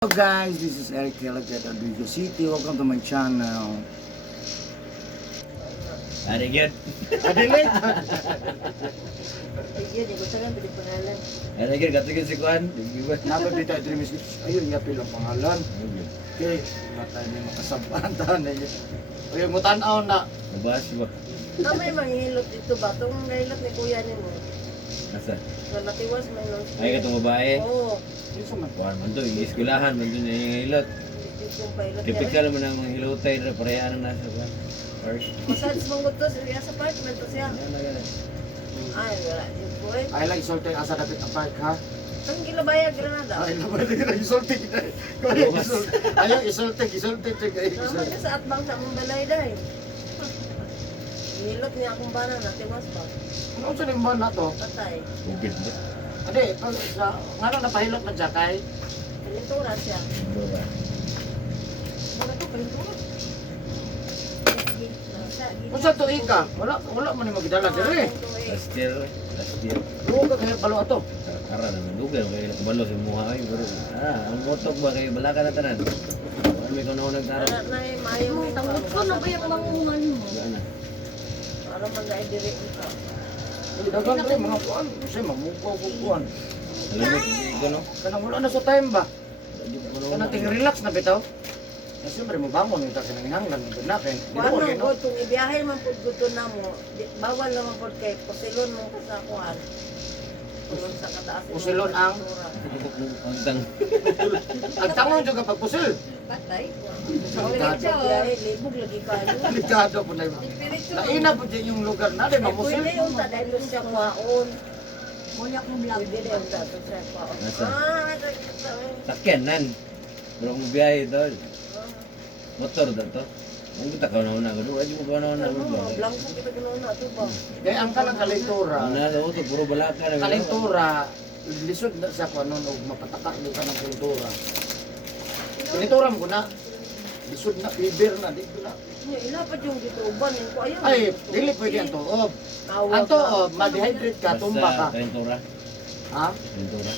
Hello guys, this is Eric Kelagat at Video City. Welcome to my channel. Ari gyud. Adilit! Iya, di gusto lang pili pangalan. Ari gyud katugid si Kuan. Gibat. Napag dito ay dreams. Ayun nga pilang pangalan. Okay, matay niya makasabantan na yun. Ayun, mutanaw na. Nabas ba? Na may manghilot dito ba? Itong nahilot ni kuya ni mo. Nasa? Na natiwas may nung... Ay katong babae. Oo. Yung sa man. Kuan man to, iskulahan man to niya yung hilot. Yung pilot Typical mo na mga hilotay na parehaan na sa Kuan. Park. Massage mong gusto siya sa apartment to siya. Ano na gani? Ay, wala. Yung boy. Ay lang isulting asa dapat ang park ha. Ang gilabaya, Granada. Ay lang ba na isulting. Ayaw isulting. Naman ka sa atbang sa mong balay dahil. Nilot niya akong bana na, tiwas ba? Ano sa nimba na to? Patay. Bukid ba? Ade, nga nang napahilot man siya kay Pinitura siya. Ano ba? Wala ko, pinitura. kung sa tuig ka, wala man ni magdala dire. Last year. Luwa ka kaya balo ato. Ara naman dugan kay kabalo sa muha ay pero ang motok ba kay balaka na tanan. Ano may kuno nagtaro? Wala na yung mayong yung Tanggap ko na ba yung mangungan mo? Ana. para mag-aidiri ka. Dagan ko mga kuan, kasi mamukaw ko kuan. Alam mo ko no? Kanang wala na sa time ba? Di ko Kanang ting relax na bitaw. Kasi siyempre mo bangon yung kasi nanginhanglan mo na kay. Di Ano mo po, gino. kung ibiyahe man po gusto na mo, bawal naman po kay Pusilon mo sa kuhan. Pusilon sa kataas. Pusilon ang? Ang tang. Ang tangon jud kapag pusil. Patay. Sa Sa likado. biyahe, libog lagi kayo. Delikado po na yun. Naina po dyan yung lugar na rin, mamusil. Pwede yung dahil doon siya kuhaon. Mulyak mo vlog. Pwede yung doon siya kuhaon. Nasa? Ah, Sakyanan. Pero kung biyahe to, motor da to. Kung kita ka na ko, ay mo ka na ano, ko. blanco kita ganoon na ito ba? Kaya ang kalang kalintura, Ana do to puro balaka na. kalintura, lisod na sa kuanon o mapataka nyo ka ng kalintura. Kalintura mo na, lisod na, bibir na, dito na. Ilapad yung dito uban. Yung ko ayaw. Ay, dili pwede ang tuob. Ang tuob, ma-dehydrate ka, tumba ka. Kalintura. Ha? Kalintura.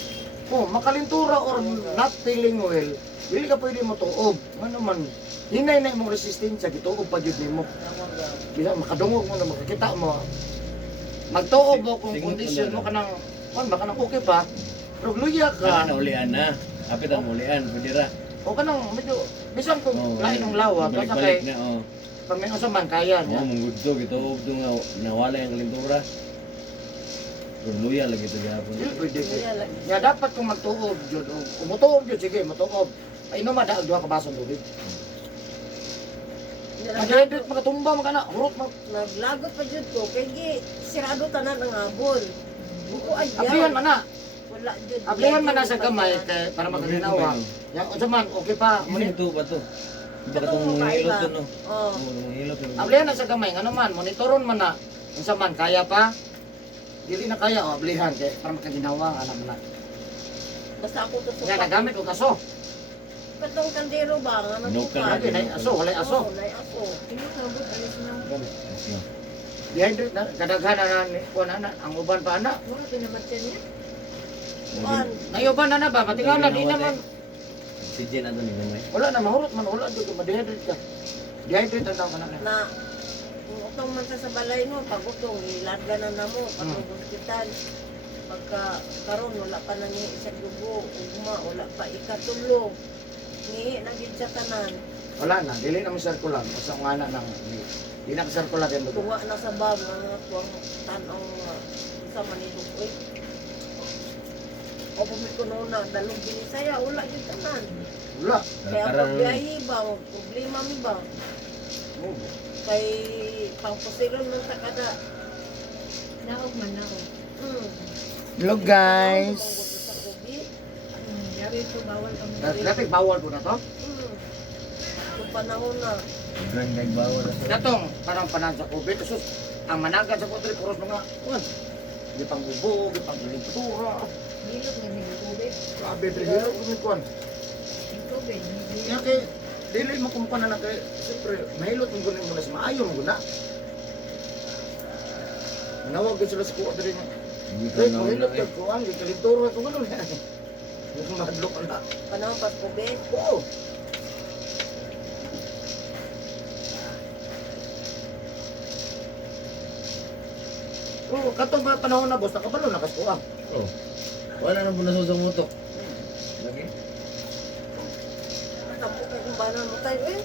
Oh, makalintura or not feeling well, dili ka pwede mo tuob. Ano man, hinay na imong resistensya, gituob pa jud nimo. Bisa makadungog mo na makakita mo. Magtuob mo kung Singot mo condition na mo lang. kanang, baka nang okay pa. Pero luya Ka ka. na ulian na. Kapit ang ulian, pwede ra. O kanang medyo, bisan kung Oh, lain ng lawa, basta balik kay, na oh. pag may usaman, kaya Oh, niya. mangudto gito ug nga nawala ang kalintura. Pero luya lagi to gyapon. Dili pwede kay. Ya dapat kung magtuob jud, o kung mutuob jud, sige, mutuob. Ay no madaag duha ka basong tubig. Mag-hydrate mga tumba mga na, hurot mo. Naglagot pa jud ko kay gi sirado tanan ang habol. Buko Ablihan adyan. man na. Wala jud. Ablihan man na sa gamay kay para makaginawa. Ya usaman, okay pa. Muni Muni- to ba to? Baka Katong tong mukha hilot iba. to no. Oh. Oh, hilot to. Ablihan na sa gamay, ano man, monitoron man na. Unsa man kaya pa? Dili na kaya o ablihan kay para makaginawa alam mo na. Basta ako to Kaya nagamit og aso. Katong kandero ba nga Nukar. natukan. Lagi na aso, walay aso. Oo, nay aso. Tinutubot, alis na. Dehydrate na kadaghan na ni kuan na ang uban pa ana. Mura pinamatyan niya. Kuan. Nayoban na ba? Matingala di naman. Si Jen ato ni gamay. Wala na mahurot man wala jud ma-dehydrate ka. Dehydrate ang tawag na. Na kung utong man sa balay no, pag utong iladga na namo pag hospital. Pagka karon wala pa nang isang dugo, ugma wala pa ikatulo. Ni nagid sa tanan. Wala na, dili na misirkulan. Basta nga na nang di na misirkulan din mo. Tunga na sa bag nga tuwang tanaw nga sa manilog oy. O pumit ko noon na dalong binisaya wala yung tanan. Wala. Kaya Karan pagbiyahe ba, problema mi ba? Oh. Kay pangpusilon man sa kada. Naog man naog. Hello Guys. Yabi ko bawal ang Dati bawal po na to. Kung panahon na. Grand kay bawal. Datong parang panan sa COVID. So, ang managan sa COVID, puros mga, kuwan. Di pang bubog, di pang limpura. hilot nga nagtubig. Grabe, trihilo ko may kuwan. Yung tubig, Kaya kay, dili mo kumpan na kay, siyempre, mahilot mo gunin mo na sa maayo mo guna. Manawag ko sila sa kuwa dali nga. Hindi ka Hey, na mahilot una ka eh. kuwan, di kalintura ko gano'n. Kung mahadlok na. Panahon pas COVID. Oo. Oo, katong mga panahon na boss, nakabalo na kaskuha. Oh. Wala na po nasusungutok. Lagi. Tambok na kung banan mo tayo eh.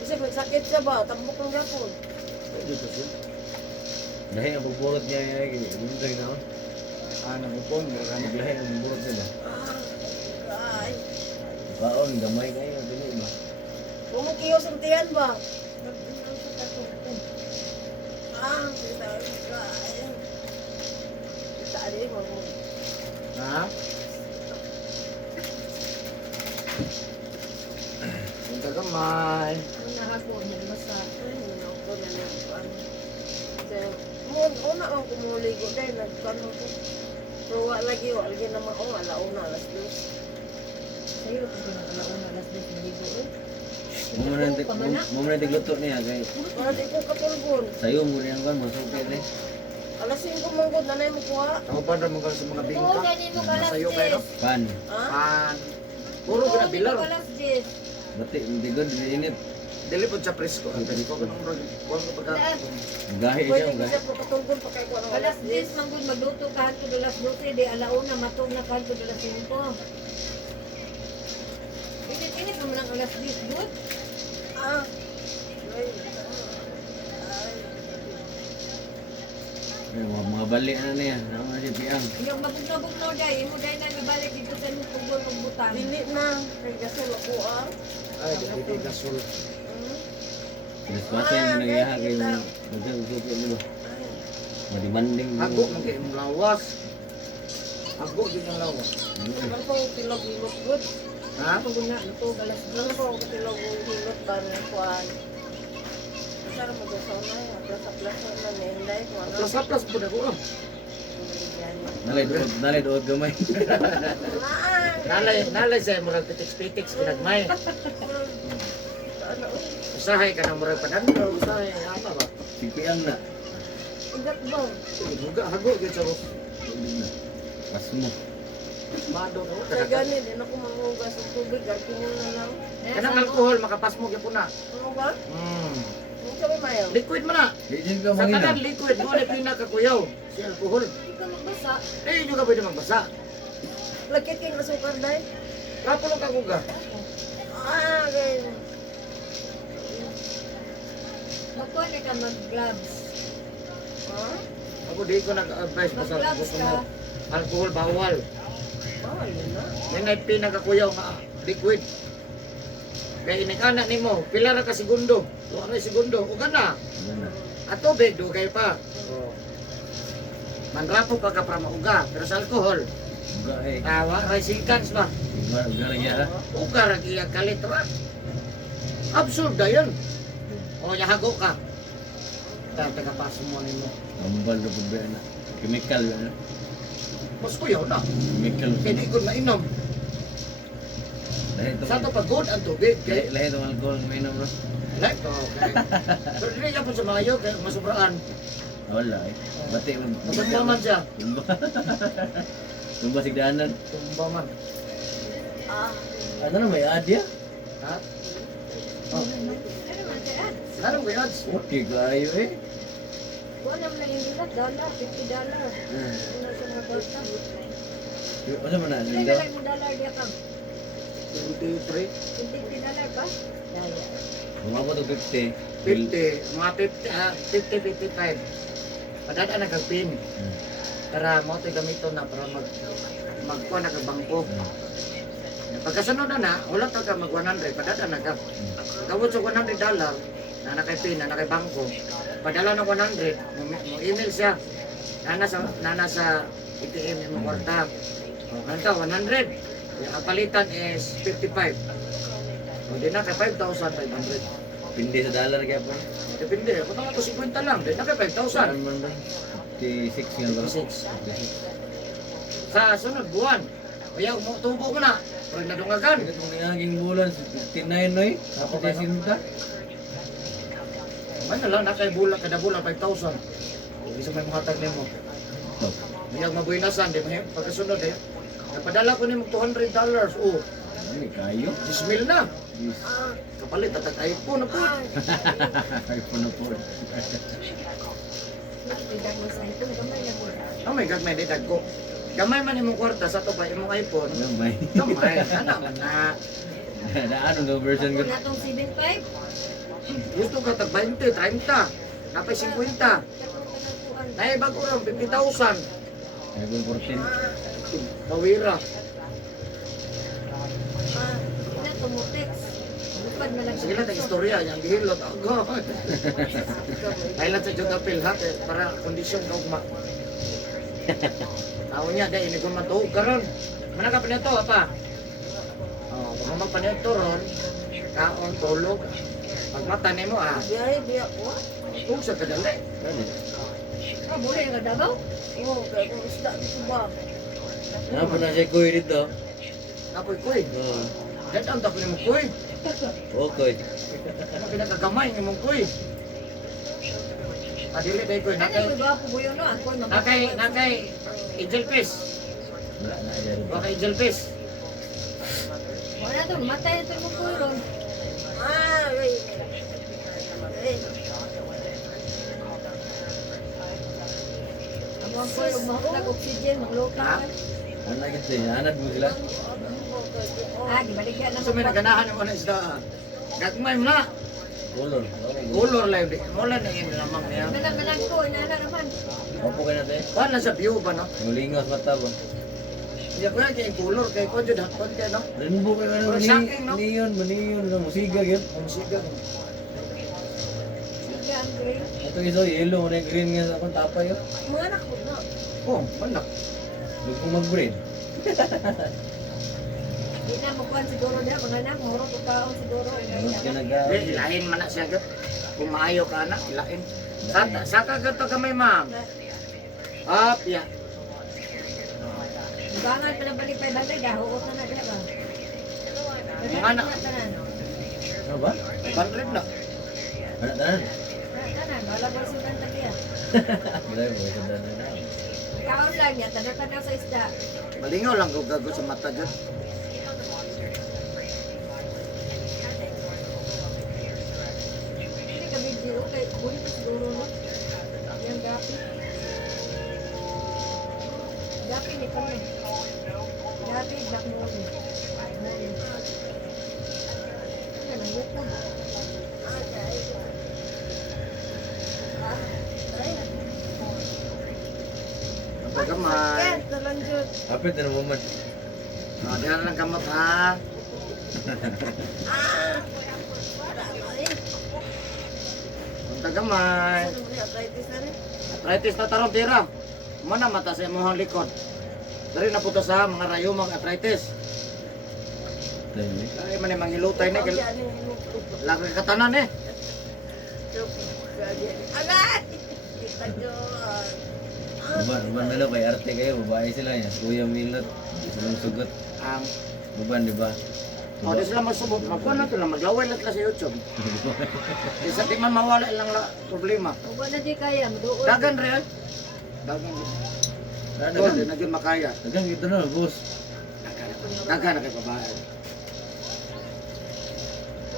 Kasi may sakit siya ba? Tambok ng gapon. Pwede ko siya. Dahil ang pagpulot niya yung gintay na. Nangupon, marami. Dahil ang pagpulot niya ba? Ay. Kaon, gamay kayo. Dili ba? Bumukiyos ang tiyan ba? Nag-unaw sa katong. Kita ay. Kita rin mo. Ha? Punta kamay. Ang nahago niya masa. Ay, nanaw ko na lang. Una ang kumuligo dahil nagkano ko. Pero wala lagi, wala lagi naman ako. Alauna, alas 2. Sa'yo, kasi nag-alauna alas 2 maligo eh. Mo man tigluto niya kay Wala di ko katulgon. sayo mo rin kan masukit eh. Alas 5 manggod, nanay mo kuha. Ako pa naman sa mga Oo, bingka. ganyan mo kalas Masayo kayo, no? Pan. Ha? Pan. Puro ginabilar. kalas 10. Bati hindi good init. Dili po sa presko. Ang presko ko nung rog. Kuwan ko pagka. Gahi Pwede siya ko gahi. siya po katulgon pa kay kuha ng Alas 10 manggod magluto ka hanto alas 12 di alauna matong na kanto alas 5. Init-init naman ang alas 10 good. Ah. Ay. Mga balik na niya. Nama si Piang. Yung mabugnaw-bugnaw dahil, imo dahil na nabalik dito sa imong pugol ng butang. Dili na. Kay gasol ako ah. Ay, dili gasol. Terus masa yang menengah kay nagsusukit mo. Madibanding mo. Hago man kay imong lawas. Hago din ang lawas. Ano po tilog hilot good? Ha? Pag na, ito galas Ano po tilog hilot ba ng kuan? Sara mo sa una, sa plaza na nenday ko ano. Plus po na ko. Nalay dood gamay. Nalay sa murag pitix-pitix pinagmay. Ano? Usahay ka na murag panando. Usahay apa ba? Si Piang na. Ingat ba? Huga hago gyud sa roof. Pas mo. Mado ko. Kaya gani, din ako manghugas ng tubig, garpin mo na lang. Kanang alcohol makapas mo gyud na. Ano ba? Ano sabi mayo? Liquid man na. Di din ka Sa mangina. kanan liquid mo na pinakakuyaw. Si alcohol. Hindi ka magbasa. Eh, hindi ka pwede magbasa. Lakit kayong asukar dahil? Kapulong ka kuga. Ganyan. Magkuha na ka mag-gloves. Ha? Ako di ko nag-advise mo sa Mag-gloves gusto ka. mo. Alcohol bawal. Yun na. May na pinakakuyaw nga liquid. Kaya inikana ni mo, pila ra ka segundo. Tuwa na segundo. Uga na. At tubig, dugay pa. Manrapo pa ka para mauga. Pero sa alcohol, Gahi. tawa, ay seconds ba? Garaya. Uga ra giya kalit ra. Absurd na yun. O, yahago ka. Taga-paso mo ni mo. Ambal do pud na. Chemical na. Mas kuyaw na. Chemical. Hindi ko mainom. Lahi to. Sa ito pag good ang tubig. Kaya, Lahi to alcohol mainom no. like to. Pero hindi ka po sa mayo, kaya masubraan. Wala eh. Bati mo. Tumba man siya. Tumba. Tumba sigdanan. Tumba man. Ano na may adya? Ha? Oh. Ano man siya? Anong kuyads? Okay kayo eh. Kuha naman na yung $50, $50. Ano sa mga bata? Ano man na? Hindi Linda? na lang mo dollar diya ka. 23, $50 pa? Daya. Kung ako to 50. 50, mga 50, 55. Padada na kag-pin. Para mo ito gamito na para magkuha na kag-bangko. Pagkasunod na, wala ka mag 100, padada na ka. Gawad sa $100 na nakay-pin, na nakay-bangko. Padala ng 100, mo email siya. Nana sa ATM yung kwarta. Ano to, 100. Ang palitan is 55. O di na kay 5,500. Pindi sa dollar kaya po. Depende, kung naman ko 50 lang, di na kay 5,000. man ba? 56 nga ba? 56. Sa sunod buwan, kaya tubo mo na. Pag nadungagan, Ito itong nangaging bulan, 59 no eh. Tapos yung sinta. may na lang, nakay bulan, kada bulan 5,000. Kung isa may mga tag mo. Mayag mabuinasan, di ba? Pagkasunod eh, Napadala ko nimo $200. Oh, Ay, kayo. 10,000 na. Yes. Kapalit tatag iPhone na po. Ay, puno po. Tidak mo sa ito, gamay na mo. Oh my God, may dedag ko. Gamay man imong kwarta sa to pa imong iPhone. Gamay. Gamay, ana man na. Na ano no version ko? Ako na tong 7.5. Gusto ka tag 20, 30. Napay 50. Nay bago ron 50,000. iPhone 14. Kawira. Ina tumutex. Lupad na lang. Sige lang tag istorya yang gihilot ako. Kailan sa jud apil ha para kondisyon ka ugma. Tao niya dai ini ko matuog karon. Mana ka pa nito apa? Oh, pag man pa nito ron, kaon tulog. Pag mata nimo Biya ko. tug sa kadali. Ah, muli nga Davao. Oo, kaya kung isda dito ba? Ano na siya kuy dito? Napoy kuy. Oo. Dadang tapos nimo kuy. Okay. Ano pinakagamay nimo kuy? Adili day kuy Ano nakay mo gwapo mo yun no? Ako yung nakay angel fish. Wala na siya dito. Wa kay angel fish. Wala to, matay ito mo po yun. Wait. Ang po yung mahutag oxygen, magluka. Ha? Ano kasi, hanad mo sila? Ah, gibaligyan So may naman. naganahan mo na isda. Gagmay mo na. Color. Color live di. Mo lang na lamang niya. Manang ko, inana naman. Opo kayo natin. Wala sa view ba no? Mulingos mata ba? Iya ko yan kay color kay ko jud hakon kay no. Rainbow kayo ano? Pero shocking, no? Neon, musiga yun. Ang sigang. Sige, ang green. Ito iso, yellow, na green nga sa akong tapay yun. Mga anak ko na. Oh, manak. Huwag kong mag-green. Di na mo kuhan siguro niya, mga anak, muro ko kaon siguro. Ano ka nag Di ilahin man na siya gud. Kung maayo ka na, ilahin. Saka gato kamay ma'am. Up, ya. Bangan pa na balik pa ibang taga, huot na na diya ba? Mga anak. Ano ba? 100 na. Ano tanan? Tanan, wala ba sa kanta niya? Wala mo, ito na na. Kaon lang niya, tanaw-tanaw sa isda. Malingaw lang ko gago sa mata gud. Hindi ka video, kay huli pa siguro no? Yung gapi. Gapi ni kami. Gapi, black molly. Molly. Yan, ang bukod. Ang pagamay. Ket, nalanjut. Apit na naman. Ah, diyan lang kamot ha. Ang tagamay. Ano mo niya, arthritis na rin? Arthritis na tarong tira. Mana mata sa imong likod. Dari na puto sa mga rayumang arthritis. Tayo eh. Ay man mang hilutay na Pag yan yung lupot. lagi katanan eh. Agad! Kita nyo. Uban na lang kay arte kayo, babae sila yan. Kuya Milot, silang sugot. Ang Uban, di ba? oh, di sila masubok. Magkuhan na sila, maglaway lang sila sa YouTube. Isa di man mawala lang problema. Uba na di kaya, maduol. Dagan rin. Dagan rin. Dagan rin, nagyan makaya. Dagang ito na, boss. Dagan na kay babae.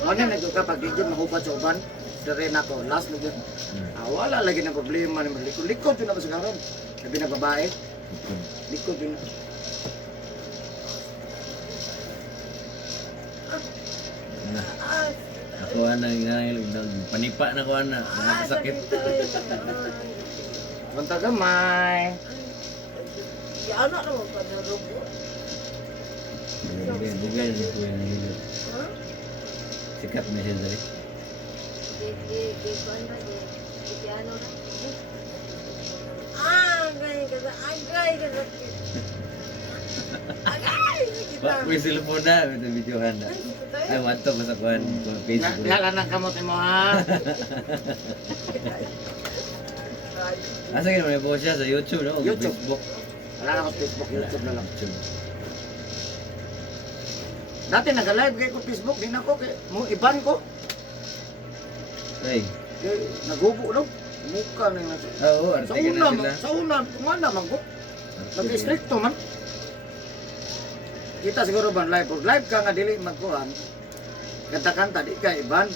Ano na kapag di dyan mahubad sa uban, dari na ko, last na dyan. Wala lagi ng problema. Likod yun na ba sa karon? Sabi na babae, likod yun. Na. Ako panipa na ko na, nakasakit. Banta gamay. Yung anak naman pa na rubo. Bigay ni Kuya Milot. Ha? Sikat na siya dari. Di kuhan na, di piano na. Agay ka sa agay ka sa agay kita. Wak ko sila po na, ito videohan na. Ay, wanto ko sa kuhan, sa Facebook. Dihala ng kamot mo ha. Asa yun, may po siya sa YouTube, no? YouTube. Facebook. Wala na ako Facebook, YouTube na lang. YouTube. Dati nag-live kay ko Facebook, di na ko kay mo iban ko. Ay, Kay nagubo daw. Mukha na yung oo, arte sa ka una, na sila. sa una, kumana man ko. Nag-stricto man. kita siguro ban live. Pag live ka nga dili magkuhan, kanta-kanta di ka iban.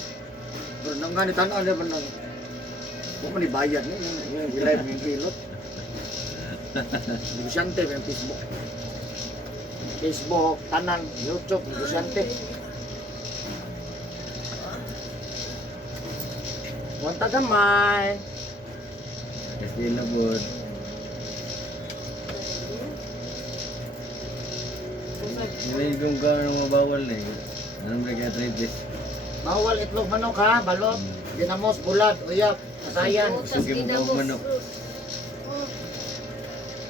Pero nang ganit ano ba nang kung man ibayad ni yung live yung pilot. Negosyante yung Facebook. Facebook, tanan, YouTube, negosyante. Wanta gamay. Kasi labot. Hindi kong gano'n mga bawal na eh. Anong break arthritis? Bawal itlog manok ha, balot, ginamos, bulat, uyap, kasayan. Butas, Sige, ginamos. manok.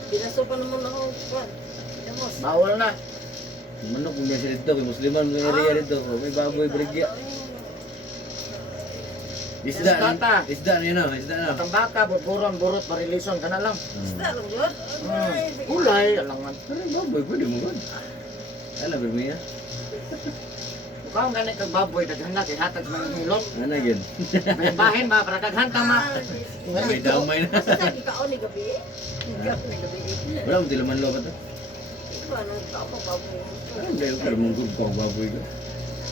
Pinasukan naman ako. Kwan. Ginamos. Bawal na. Manok kung may dito, kay Musliman may area dito. May baboy brigya. Isda, Isda. isda niyo na, isda na. Tambaka, buburon, burot, barilison, ka na lang. Isda lang yun. Ulay, alangan. Pero yung baboy, pwede mo ba? Alam mo niya? Mukha ang ganit kag baboy, daghan na, kay hatag sa mga hilot. Ano yun? May bahin ba, para daghan ka ma. May damay na. Basta sa ikaw ni gabi. Ikaw ni gabi. Wala mo tilaman lo ba ito? Iba, nang tao ko baboy. Ano dahil ka naman good ko ang baboy ko?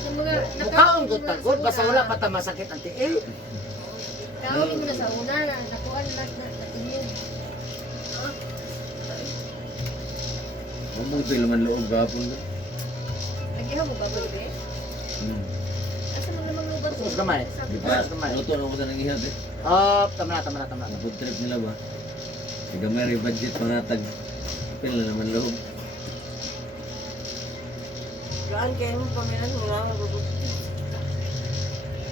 Yung mga Mukha ang good tagod, basta wala pa ta masakit ang tiil. Tawagin mo na sa una, nakuha na natingin. Huwag mong tilaman loob gapon ko. Nagihaw mo ba ba ibe? Asa mo namang lugar ko? Mas gamay. Di Mas ba? gamay. Luto na ako sa nangihat eh. Tama na. Food trip nila ba? Sige may budget pangatag. Pil na naman loob. Gaan kayo mo paminan mo lang.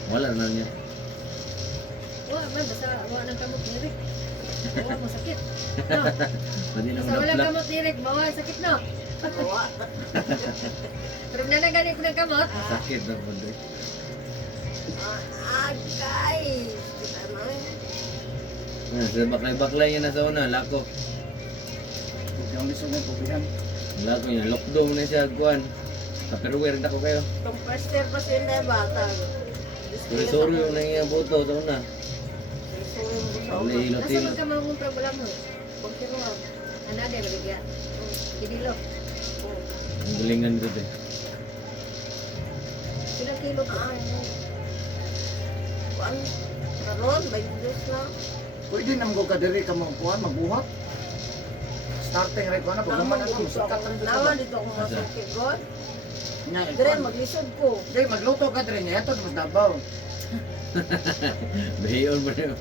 Wala na niya. Wala man, basta wala ng kamot nirik. Wala mo sakit. No. Pwede na Basta mo wala na kamot nirik, bawal sakit no. Bawa. Pero nanagaling ko ng kamot. Sakit na po doon. Agay. Kita na eh. Sa baklay-baklay niya na sa una, lako. Yung lisod na pubihan. Lako niya, lockdown na siya, kuhan. Tupperware na ko kayo. Itong first year pa sila na bata. Sorry yung nangyayang boto sa una. Sorry mo sa Wala una. Asa hilot-hilot. man ka mga problema mo? Pagkiruan. Anade, baligya. Kidilo. Ang galingan ko eh. Ilang kilo po? Kuan. Karon, 22 na. Pwede naman ko kadiri ka mga kuhan, magbuhat. Starting right ko na, pag naman ako, sikat rin dito. Naman dito ako masukit, God. Nga, Dire, ikuhan. maglisod ko. Hindi, magluto ka rin niya, ito mas dabaw. Bahiyon mo na yun.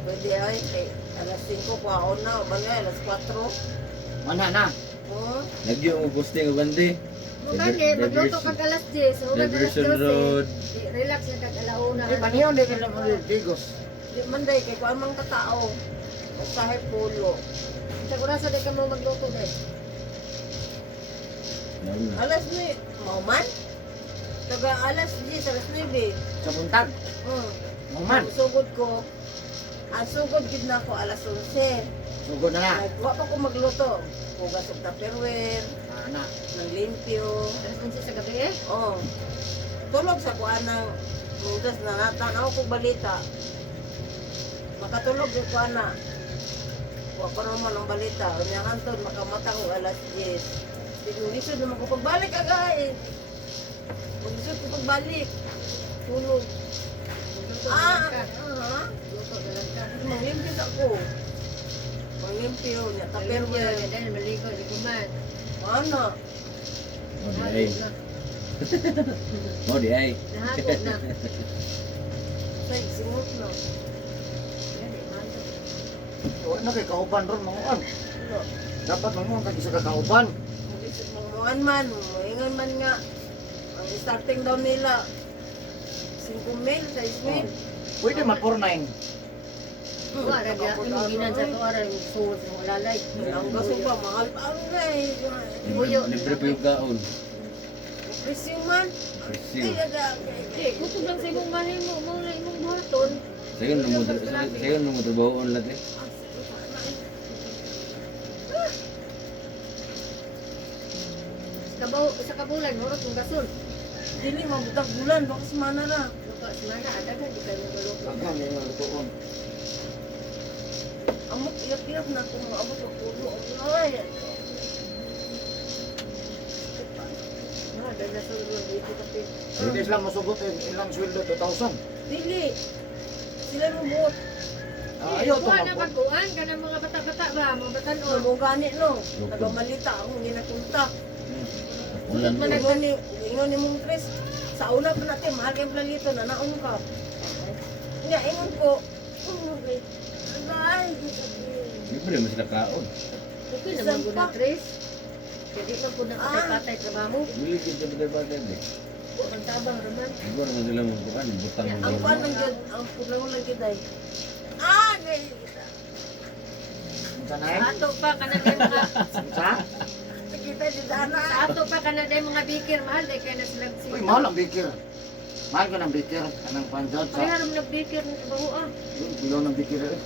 Pwede ay, kay alas 5 pa ako na. Bagay, alas 4. Mana na. Oh, Nagyo mo posting o bandi. Mukani, magluto ka kalas 10. So, ugat alas Diversion 12. Road. Relax na kag alauna. Hindi, paniyon din nila mga digos. di man day, kay kuan mang katao. Usahe pulo. Sa kurasa di ka mo magluto dahil. Alas ni, mau man? Taga alas 10, alas 9. Sa buntag. Maman, Sugod ko. Ang sugod gid na ako alas 11. sugod na na. Nagwa pa ko magluto. Hugas og tupperware, Ana. ng limpyo. Alas 11 sa gabi eh. Oh. Tulog sa kuan ng mudas na natanaw ko balita. Makatulog ko kuan na. Wa pa naman ang balita. Unya hantod makamata ko alas 10. Lisod naman ko pagbalik agay. Lisod ko pagbalik. Tulog. Magluto na Ah, lang ka. aha. Luto na lang ka. Manglimpyo ako. Manglimpyo niya Pero tupperware. dahil maligo, liguman. Ano? O di ay. O di ay. Nahagod na. Say, simot na. Yan, imando. Wala na kay kauban ron mga kuhan. Ano? Dapat mga kag isa ka kauban. Lisod mga man, moingan man nga. Ang starting daw nila 5 mil, 6 mil. Pwede man 4-9. Wa ra gyud imuginan sa tuwa ra yung suod sa mga lalay. Ang gaso pa, mahal pa ang guys. Buyo. Libre pa yung kaon. Presyo man. Presyo. Di, kutub lang sa imong mahimo mo na imong buhaton. Sayo na mo trabaho on lahat eh. Sa kabulan, murot mong gasol. Dili mabutag bulan, baka semana na. Lupa, semana, ada kan di kayo maluto. Daghang yung mga lutoon. Amot iyak-iyak na kung maabot ang pulo. Ay, dahil nasulod dito kapit. Hindi sila masugot ilang sweldo 2,000. Dili. Sila lumuot. Ayaw to Kuha na magpo. magkuhan ka ng mga bata-bata ba, mga batanon. Ano mo gani no? Nagamalita akong ginakunta. Ulan Man- po. Ingon ni mong Chris, sa una pa natin, mahal kayong planito, nanaon ka. Nga, ingon ko, ay, Libre mo sila kaon. Okay naman Saan ko pa? na, Tris. Kaya lang po na patay-patay trabaho. Bili kita batay-batay eh. Ang tabang naman. Siguro na sila magbukan, butang mo ang daw. kuan ng Diyod, ang pulang lang giday. Ah, ngay, Sa Sa nain? ato pa kanaday mga Sa? kita di dana. sa ato pa kanaday mga bikir mahal dahil kaya na silang Uy, sita. mahal ang bikir. Mahal ko ng bikir. Anong panjot sa... Pareharam na bikir ng baho ah. Bilo ng bikir eh.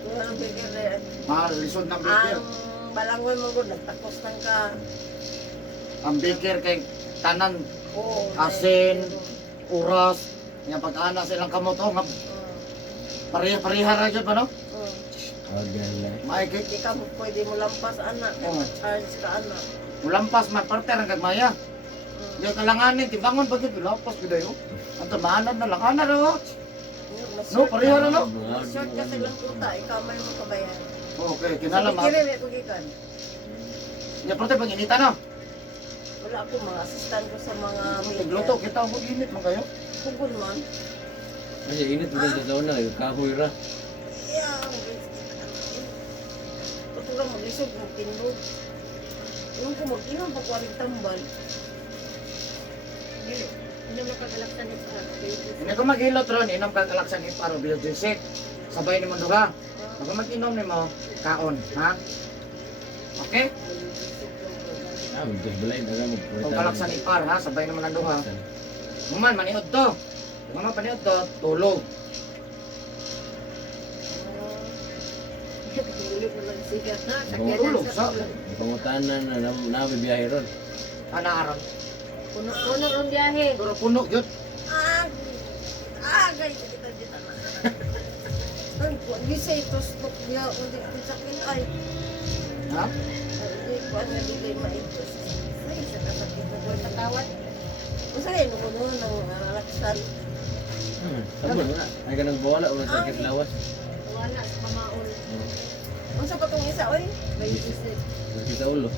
Kuha ang bigir na yan. Mahal, lisod ng bikir. Ang balangoy mo gud nagtakos nang ka. Ang bikir kay tanan, Oo. asin, uras. Nga pag-ana silang kamot. Oh, nga pareha ra dyan pa no? Agala. Maikit. Di ka mo pwede mo lampas anak, Oo. charge ka anak. Ulampas man parter ang kagmaya. Yung kalanganin, timbangon pagit, ulampas ko dayo. Ang tamanan na langanan no? No, pareha ra no? Short ka silang puta, ikaw man mo kabayan. Okay, Sa kinalaman. bikiri, may kugikan. Yung parte pag inita no? Wala ako mga assistant ko sa mga Tigluto, kita ang init mo kayo. Pugol man. Kasi init mo sa sauna, yung kahoy ra. Yeah. Tutulong mag-isog, magtindog. Yung ko mag-inom pag waring tambal. Dili. Hindi mo kagalaksan ni sa Hindi ko maghilot ron, inom ka kalaksan iparo, biyojisit. Sabay ni mo duga. Pag mag-inom ni mo, kaon, ha? Okay? Ah, magkas balay, daga mo. Kung kalaksan ipar, ha? Sabay naman ang duha. Muman, maniod to. Kung mga paniod to, tulog. Dili mo lang sigat na. Tulog, sa? Pangutanan na nabibiyahe ron. Anaaron. Puno ron biyahe. Pero puno, yun. Gay, kita dito na. Ang gisay to stop niya, hindi ko sakin ay. Ha? Hindi ko ang nabigay maitos. Ay, sa kasakit na ko katawad. Kung sa'yo, nung ano, nang nalaksan. Tama na. Ay ka nang bola, ulang sakit lawas. Wala sa pamaon. Kung sa patong isa, oy. May isip. Sakit sa ulo.